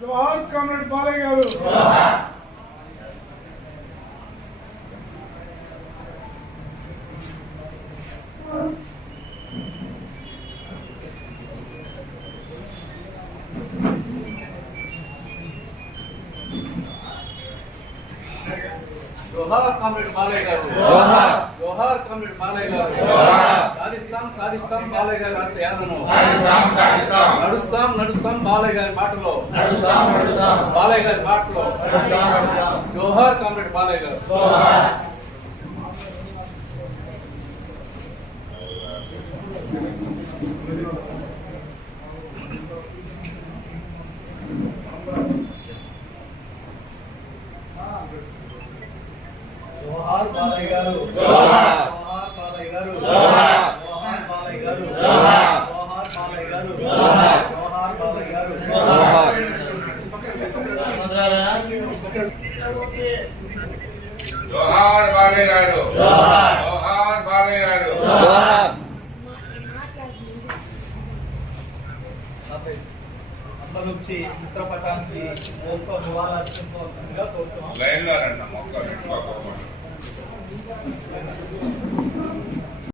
జోహార్ comrade Balayya గారు. జోహార్ comrade Balayya గారు. జోహార్ comrade Balayya గారు. సాధిస్తాం బాలయ్య గారి ఆశయాలను. నడుస్తాం బాలయ్య గారి మాటలో. బాలయ్య గారి మాటలో. జోహార్ కామ్రేడ్ బాలయ్య గారు. జోహార్ బాలయ్య గారు. జోహార్ బాలయ్య గారు. జోహార్ బాలయ్య గారు. జోహార్ బాలయ్య గారు. జోహార్ బాలయ్య గారు. జోహార్ బాలయ్య గారు. జోహార్ బాలయ్య గారు. అందరొచ్చి చిత్రపటానికి పూలతో నివాళులర్పించవలసిందిగా కోరుతున్నాం. లైన్లో రండి మొక్క పెట్టుకోకుండా.